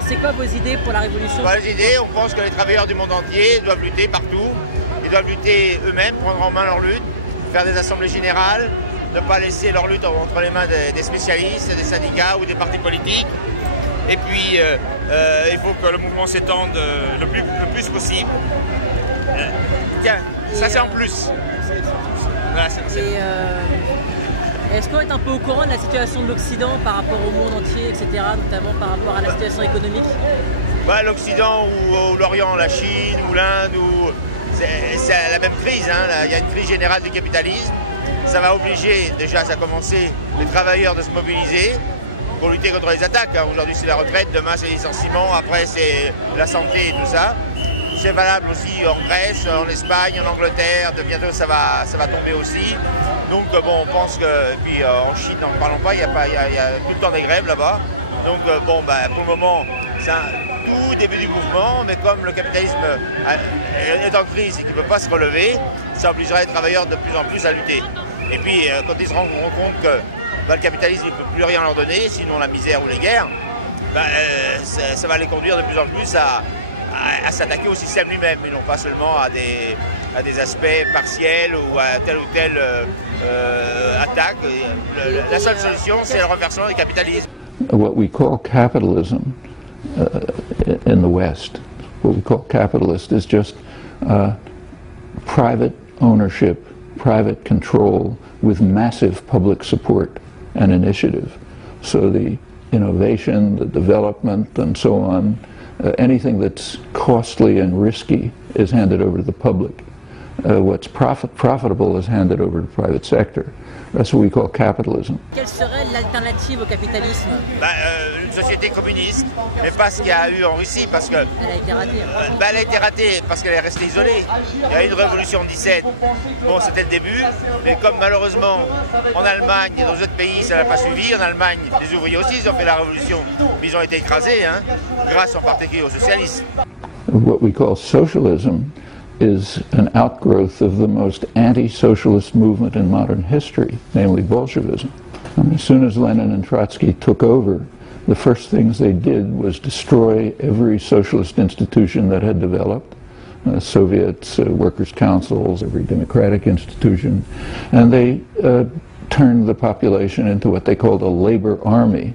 C'est quoi vos idées pour la révolution? Les idées, on pense que les travailleurs du monde entier doivent lutter partout. Ils doivent lutter eux-mêmes, prendre en main leur lutte, faire des assemblées générales, ne pas laisser leur lutte entre les mains des spécialistes, des syndicats ou des partis politiques. Et puis, il faut que le mouvement s'étende le plus possible. Tiens, ça c'est en plus. Voilà, est-ce qu'on est un peu au courant de la situation de l'Occident par rapport au monde entier, etc., notamment par rapport à la situation économique? L'Occident ou l'Orient, la Chine ou l'Inde, c'est la même crise. Hein. Il y a une crise générale du capitalisme. Ça va obliger, déjà ça a commencé, les travailleurs de se mobiliser pour lutter contre les attaques. Hein. Aujourd'hui c'est la retraite, demain c'est les licenciements, après c'est la santé et tout ça. C'est valable aussi en Grèce, en Espagne, en Angleterre, bientôt ça va tomber aussi. Donc bon, on pense que, et puis en Chine, n'en parlons pas, il y a tout le temps des grèves là-bas. Donc bon, pour le moment, c'est un tout début du mouvement, mais comme le capitalisme est en crise et qu'il ne peut pas se relever, ça obligerait les travailleurs de plus en plus à lutter. Et puis quand ils se rendront compte que le capitalisme ne peut plus rien leur donner, sinon la misère ou les guerres, ça va les conduire de plus en plus à s'attaquer au système lui-même, et non pas seulement à des aspects partiels ou à telle attaque. La seule solution, c'est le renversement du capitalisme. What we call capitalism in the West, what we call capitalist is just private ownership, private control with massive public support and initiative. So the innovation, the development, and so on, anything that's costly and risky is handed over to the public. What's profitable is handed over to the private sector. That's what we call capitalism. Quelle serait l'alternative au capitalisme? Une société communiste, mais pas ce qu'il y a eu en Russie, parce que... Elle a été ratée. Elle a été ratée parce qu'elle est restée isolée. Il y a eu une révolution en 17, bon c'était le début, mais comme malheureusement en Allemagne et dans d'autres pays ça n'a pas suivi, en Allemagne les ouvriers aussi ils ont fait la révolution, mais ils ont été écrasés, hein, grâce en particulier aux socialistes. What we call socialism is an outgrowth of the most anti-socialist movement in modern history, namely Bolshevism. As soon as Lenin and Trotsky took over, the first things they did was destroy every socialist institution that had developed, Soviets, workers' councils, every democratic institution, and they turned the population into what they called a labor army,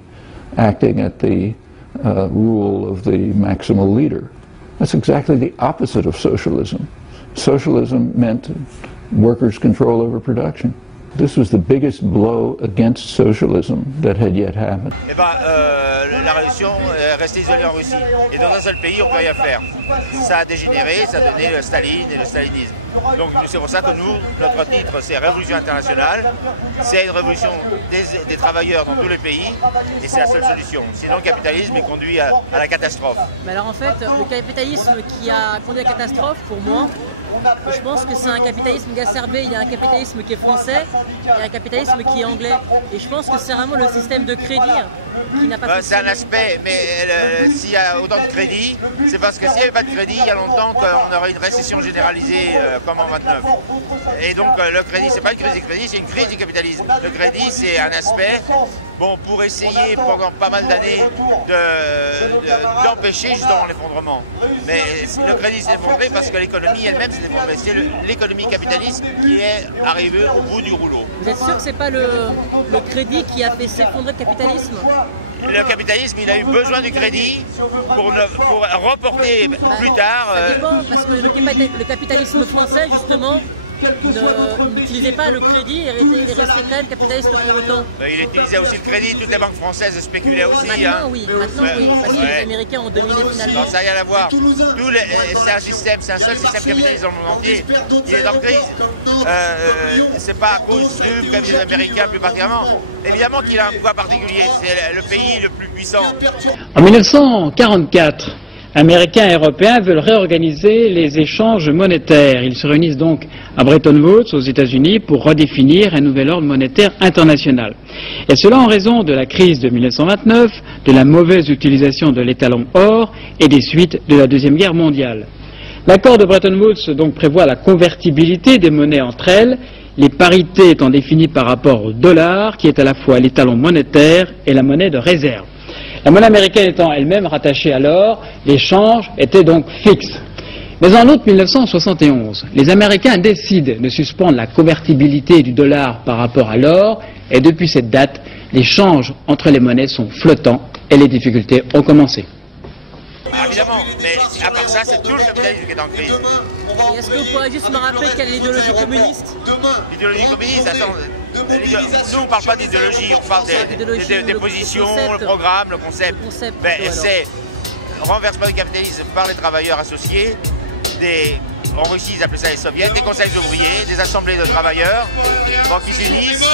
acting at the rule of the maximal leader. That's exactly the opposite of socialism. Socialism meant workers' control over production. This was the biggest blow against socialism that had yet happened. La révolution est restée isolée en Russie. Et dans un seul pays, on ne peut rien faire. Ça a dégénéré, ça a donné le Staline et le stalinisme. Donc c'est pour ça que nous, notre titre, c'est Révolution internationale. C'est une révolution des travailleurs dans tous les pays. Et c'est la seule solution. Sinon, le capitalisme est conduit à la catastrophe. Mais alors en fait, le capitalisme qui a conduit à la catastrophe, pour moi, je pense que c'est un capitalisme exacerbé. Il y a un capitalisme qui est français, il y a un capitalisme qui est anglais. Et je pense que c'est vraiment le système de crédit qui n'a pas fonctionné. C'est un aspect, mais s'il y a autant de crédit, c'est parce que s'il n'y avait pas de crédit, il y a longtemps qu'on aurait une récession généralisée comme en 29. Et donc le crédit, c'est pas une crise du crédit, c'est une crise du capitalisme. Le crédit, c'est un aspect, bon, pour essayer pendant pas mal d'années d'empêcher justement l'effondrement. Mais le crédit s'est effondré parce que l'économie elle-même s'est effondrée. C'est l'économie capitaliste qui est arrivée au bout du rouleau. Vous êtes sûr que c'est pas le crédit qui a fait s'effondrer le capitalisme? Le capitalisme, il a eu besoin du crédit pour reporter plus tard. Ça dépend, parce que le capitalisme français, justement, n'utilisait pas le crédit et restait quand même capitaliste pour autant. Il utilisait aussi le crédit, toutes les banques françaises spéculaient aussi. Maintenant, oui, parce que les Américains ont dominé finalement. Non, ça n'a rien à voir. C'est un système, c'est un seul système capitaliste dans le monde entier. Il est en crise. C'est pas à cause du capitalisme américain plus particulièrement. Évidemment qu'il a un pouvoir particulier, c'est le pays le plus puissant. En 1944, Américains et Européens veulent réorganiser les échanges monétaires. Ils se réunissent donc à Bretton Woods, aux États-Unis, pour redéfinir un nouvel ordre monétaire international. Et cela en raison de la crise de 1929, de la mauvaise utilisation de l'étalon or et des suites de la Deuxième Guerre mondiale. L'accord de Bretton Woods donc prévoit la convertibilité des monnaies entre elles, les parités étant définies par rapport au dollar, qui est à la fois l'étalon monétaire et la monnaie de réserve. La monnaie américaine étant elle-même rattachée à l'or, l'échange était donc fixe. Mais en août 1971, les Américains décident de suspendre la convertibilité du dollar par rapport à l'or, et depuis cette date, les changes entre les monnaies sont flottants et les difficultés ont commencé. Ah, évidemment, mais à part ça, c'est tout le capitalisme qui est en crise. Est-ce que vous pourriez juste me rappeler quelle est l'idéologie communiste? L'idéologie communiste, attends, nous on parle pas d'idéologie, on parle des positions, le programme, le concept. C'est renversement du capitalisme par les travailleurs associés, en Russie ils appellent ça les soviets, des conseils ouvriers, des assemblées de travailleurs, donc qui s'unissent,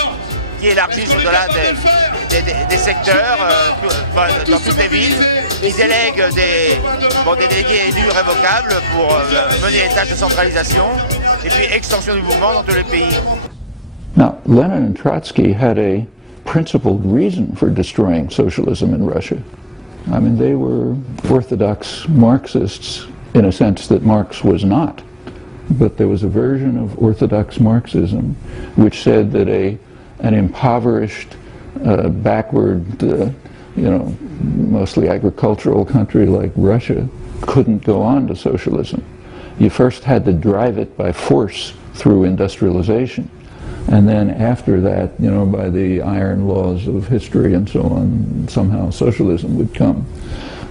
qui élargissent au-delà des secteurs, dans toutes les villes, ils délèguent des délégués élus révocables pour mener une tâche de centralisation et puis extension du mouvement dans tous les pays. Now, Lenin and Trotsky had a principled reason for destroying socialism in Russia. I mean, they were orthodox Marxists in a sense that Marx was not. But there was a version of orthodox Marxism which said that an impoverished, backward, mostly agricultural country like Russia couldn't go on to socialism. You first had to drive it by force through industrialization. And then after that, by the iron laws of history and so on, somehow socialism would come.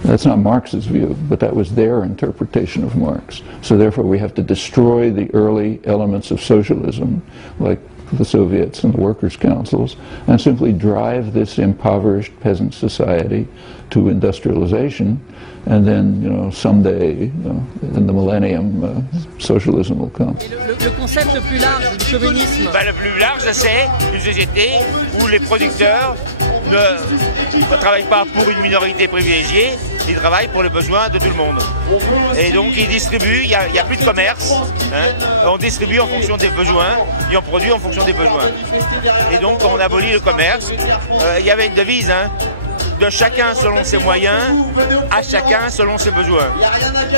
That's not Marx's view, but that was their interpretation of Marx. So therefore we have to destroy the early elements of socialism, like the Soviets and the workers' councils, and simply drive this impoverished peasant society to industrialization, and then, someday, in the millennium, socialism will come. Le concept le plus large du communisme? Le plus large, c'est une société où les producteurs ne travaillent pas pour une minorité privilégiée, ils travaillent pour les besoins de tout le monde. Et donc ils distribuent, il n'y a plus de commerce, on distribue en fonction des besoins et on produit en fonction des besoins. Et donc on abolit le commerce, il y avait une devise, de chacun selon ses moyens, à chacun selon ses besoins.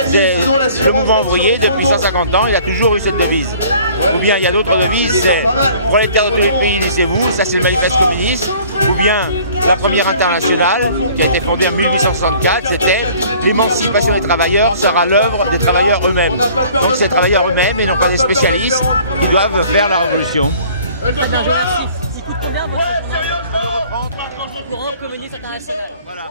C'est le mouvement ouvrier, depuis 150 ans, il a toujours eu cette devise. Ou bien il y a d'autres devises, c'est prolétaires de tous les pays, unissez-vous, ça c'est le manifeste communiste. Ou bien la première internationale, qui a été fondée en 1864, c'était l'émancipation des travailleurs sera l'œuvre des travailleurs eux-mêmes. Donc c'est les travailleurs eux-mêmes et non pas des spécialistes qui doivent faire la révolution. Très bien, je vous remercie. Il coûte combien votre journal? Courant communiste international. Voilà.